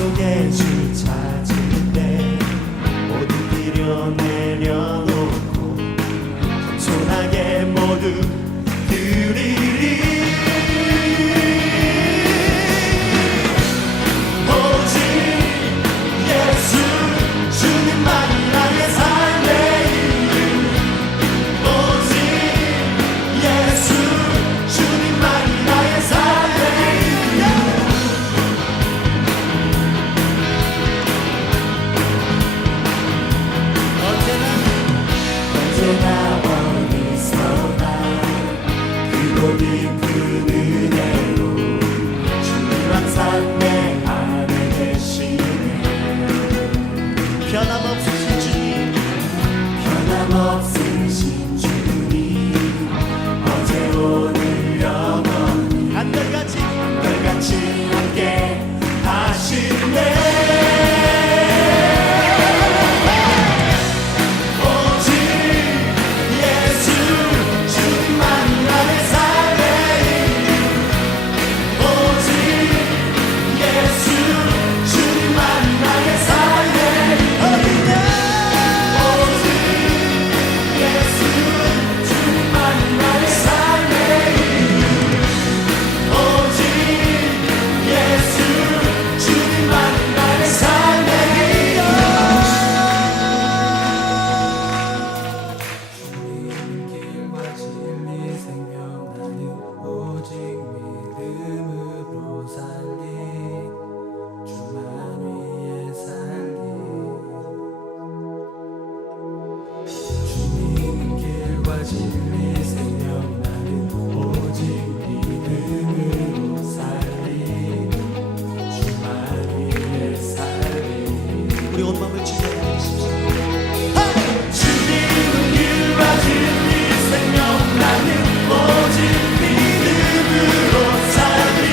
속에 주 찾을 때 모든 필요 내려놓고 겸손하게 모두 드리리. 오직 예수 주님만이 나의 삶의 이유. 오직 예수 주님만이 나의 삶의 이유. 언제나 어디서나 크고 깊은 은혜로 주님 항상 내 안에 계시네. 변함없으신 주님, 변함없으신 주님, 어제 오늘 영원히 한결같이 함께 하시네. 오직 예수 주님만이 나의 삶의 이유. 오직 예수 주님만이 나의 삶의 이유. 오직 예수 주님만이 나의 삶의 이유. 오직 예수 주님만이 나의 삶의 이유. 길과 진리 생명 나는 오직 믿음으로 살리 주만 위해 살리. 주님 길과 진리 생명 나는 오직 믿음으로 살리 주만 위해 살리. 우리 온 마음을 주님께 드리십시오. 주님은 길과 진리 생명 나는 오직 믿음으로 살리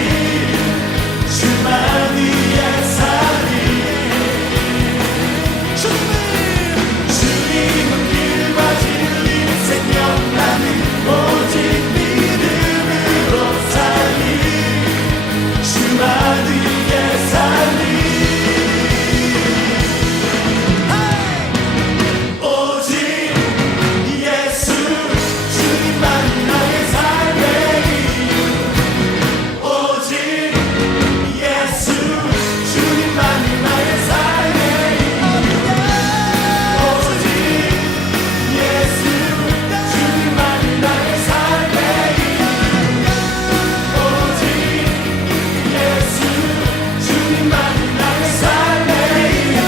주만 위해 살리. 주님은 길과 진리 생명 나는 오직 믿음으로 살리 주만 위해 살리. 오직 예수 주님만이 나의 삶의 이유. 오직 예수 주님만이 나의 삶의 이유. 오직 예수 주님만이 나의 삶의 이유. 오직 예수 주님만이 나의 삶의 이유.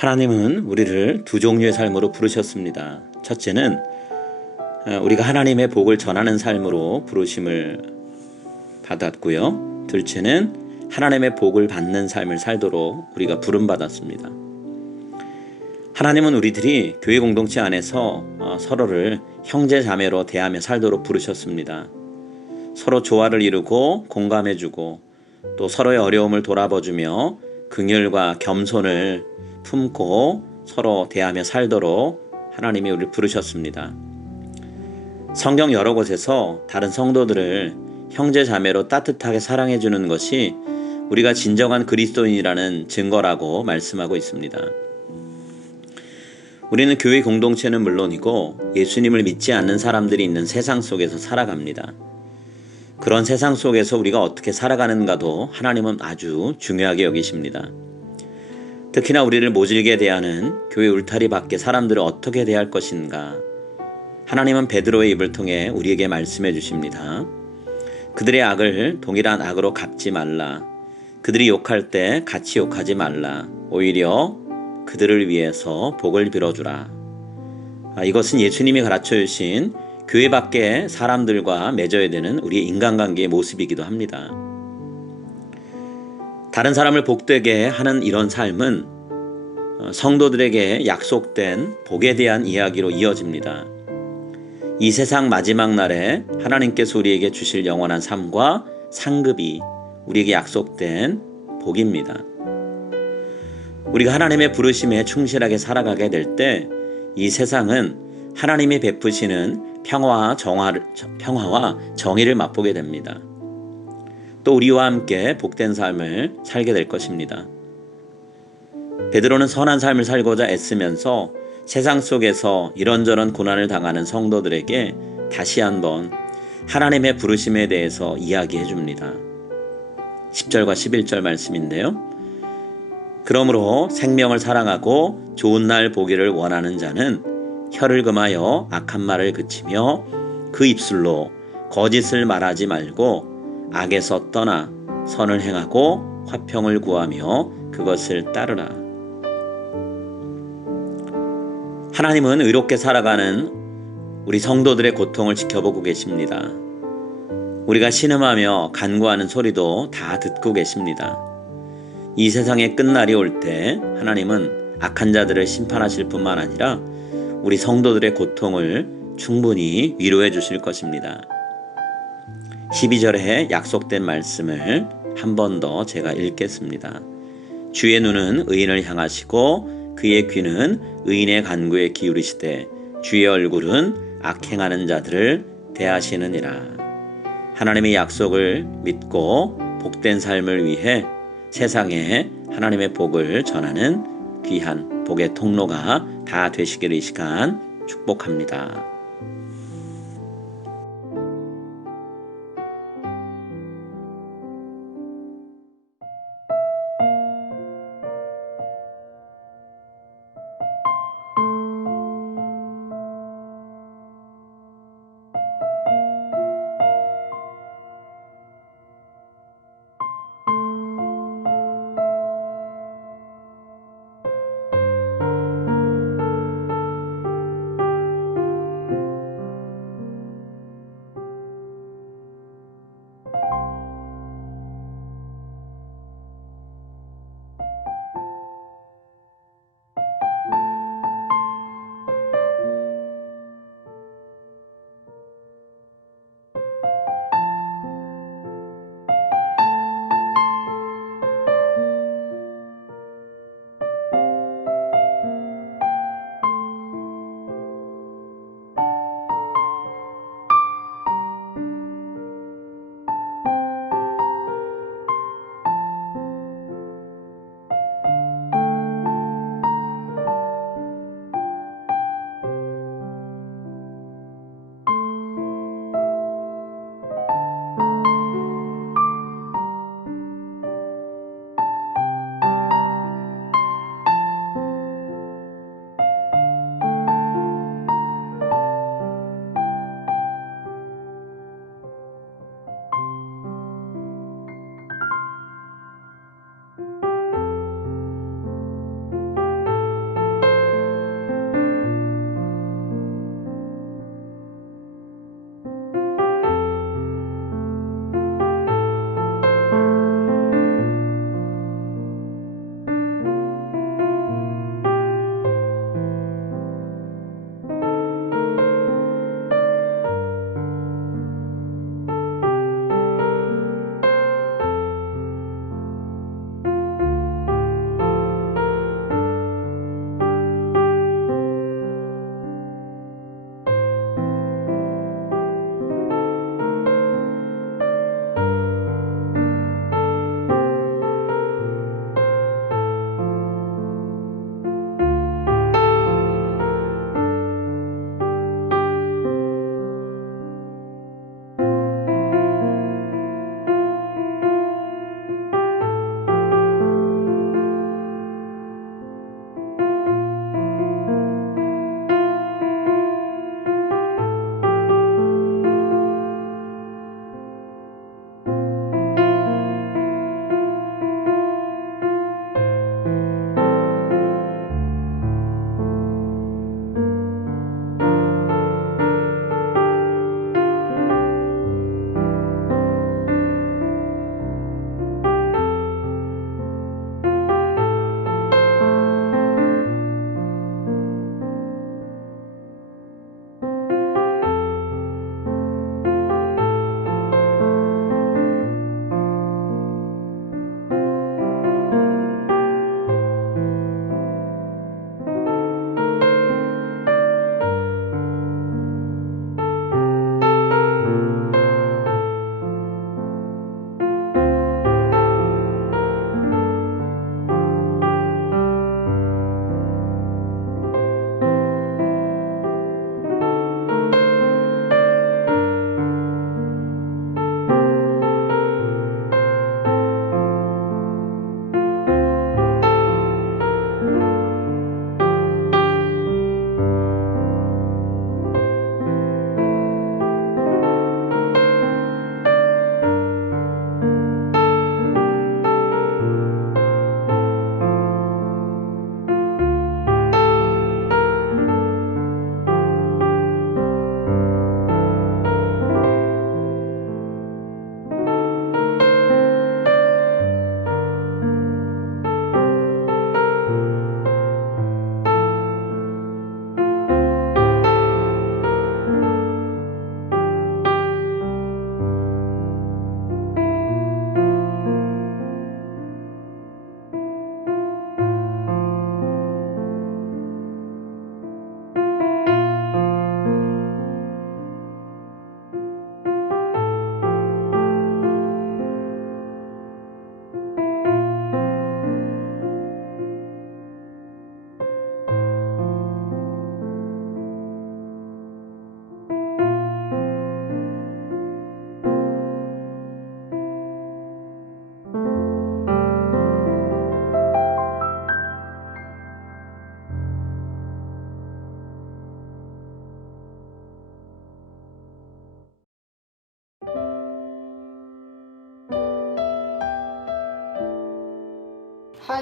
하나님은 우리를 두 종류의 삶으로 부르셨습니다. 첫째는 우리가 하나님의 복을 전하는 삶으로 부르심을 받았고요. 둘째는 하나님의 복을 받는 삶을 살도록 우리가 부름받았습니다. 하나님은 우리들이 교회 공동체 안에서 서로를 형제 자매로 대하며 살도록 부르셨습니다. 서로 조화를 이루고 공감해주고 또 서로의 어려움을 돌아봐주며 긍휼과 겸손을 품고 서로 대하며 살도록 하나님이 우리를 부르셨습니다. 성경 여러 곳에서 다른 성도들을 형제 자매로 따뜻하게 사랑해 주는 것이 우리가 진정한 그리스도인이라는 증거라고 말씀하고 있습니다. 우리는 교회 공동체는 물론이고 예수님을 믿지 않는 사람들이 있는 세상 속에서 살아갑니다. 그런 세상 속에서 우리가 어떻게 살아가는가도 하나님은 아주 중요하게 여기십니다. 특히나 우리를 모질게 대하는 교회 울타리 밖의 사람들을 어떻게 대할 것인가, 하나님은 베드로의 입을 통해 우리에게 말씀해 주십니다. 그들의 악을 동일한 악으로 갚지 말라. 그들이 욕할 때 같이 욕하지 말라. 오히려 그들을 위해서 복을 빌어주라. 이것은 예수님이 가르쳐 주신 교회 밖의 사람들과 맺어야 되는 우리의 인간관계의 모습이기도 합니다. 다른 사람을 복되게 하는 이런 삶은 성도들에게 약속된 복에 대한 이야기로 이어집니다. 이 세상 마지막 날에 하나님께서 우리에게 주실 영원한 삶과 상급이 우리에게 약속된 복입니다. 우리가 하나님의 부르심에 충실하게 살아가게 될 때 이 세상은 하나님이 베푸시는 평화와 정의를 맛보게 됩니다. 또 우리와 함께 복된 삶을 살게 될 것입니다. 베드로는 선한 삶을 살고자 애쓰면서 세상 속에서 이런저런 고난을 당하는 성도들에게 다시 한번 하나님의 부르심에 대해서 이야기해 줍니다. 10절과 11절 말씀인데요. 그러므로 생명을 사랑하고 좋은 날 보기를 원하는 자는 혀를 금하여 악한 말을 그치며 그 입술로 거짓을 말하지 말고 악에서 떠나 선을 행하고 화평을 구하며 그것을 따르라. 하나님은 의롭게 살아가는 우리 성도들의 고통을 지켜보고 계십니다. 우리가 신음하며 간구하는 소리도 다 듣고 계십니다. 이 세상의 끝날이 올 때 하나님은 악한 자들을 심판하실 뿐만 아니라 우리 성도들의 고통을 충분히 위로해 주실 것입니다. 12절에 약속된 말씀을 한 번 더 제가 읽겠습니다. 주의 눈은 의인을 향하시고 그의 귀는 의인의 간구에 기울이시되 주의 얼굴은 악행하는 자들을 대하시느니라. 하나님의 약속을 믿고 복된 삶을 위해 세상에 하나님의 복을 전하는 귀한 복의 통로가 다 되시기를 이 시간 축복합니다.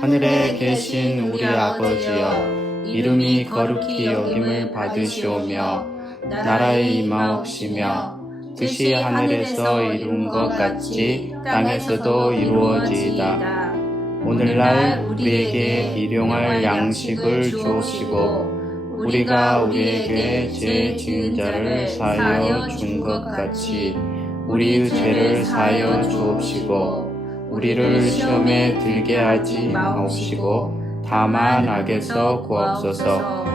하늘에 계신 우리 아버지여, 이름이 거룩히 여김을 받으시오며 나라의 임하옵시며 뜻이 하늘에서 이룬 것 같이 땅에서도 이루어지이다. 오늘날 우리에게 일용할 양식을 주옵시고 우리가 우리에게 죄 지은 자를 사하여 준 것 같이 우리의 죄를 사하여 주옵시고 우리를 시험에 들게 하지 마옵시고 다만 악에서 구하옵소서.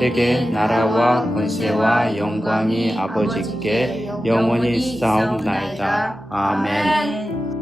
내게 나라와 권세와 영광이 아버지께 영원히 있사옵나이다. 아멘.